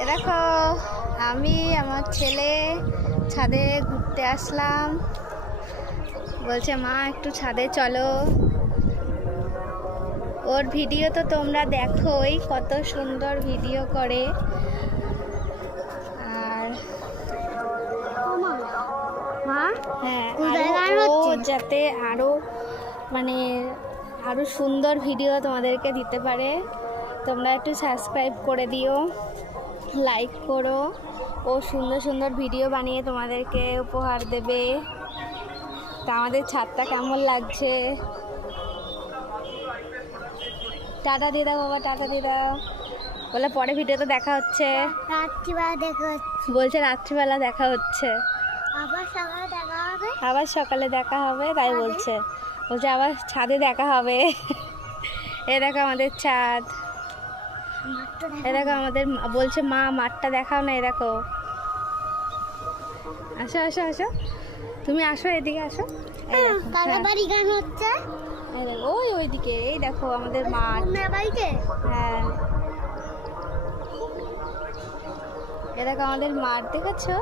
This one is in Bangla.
এ দেখো আমি আমার ছেলে ছাদে ঘুরতে আসলাম, বলছে মা একটু ছাদে চলো। ওর ভিডিও তো তোমরা দেখোই, কত সুন্দর ভিডিও করে। আর হ্যাঁ, ও যাতে আরো মানে আরো সুন্দর ভিডিও তোমাদেরকে দিতে পারে, তোমরা একটু সাবস্ক্রাইব করে দিও, লাইক করো। ও সুন্দর সুন্দর ভিডিও বানিয়ে তোমাদেরকে উপহার দেবে। তা আমাদের ছাদটা কেমন লাগছে? টাটা দিয়ে দাও বাবা, টাটা দিয়ে দাও। বলে পরে ভিডিওতে দেখা হচ্ছে, রাত্রিবেলা দেখা হচ্ছে, বলছে রাত্রিবেলা দেখা হচ্ছে, আবার সকালে দেখা হবে, আবার সকালে দেখা হবে, তাই বলছে আবার ছাদে দেখা হবে। এ দেখো আমাদের ছাদ, এ দেখো আমাদের বলছে মা মাঠটা দেখাও না। এ দেখো, আসো আসো আসো, তুমি আসো, এদিকে আসো। বাড়ি গান হচ্ছে, ওই ওইদিকে, এই দেখো আমাদের মাঠ। বাড়িতে হ্যাঁ, এ দেখো আমাদের মাঠ, দেখেছো?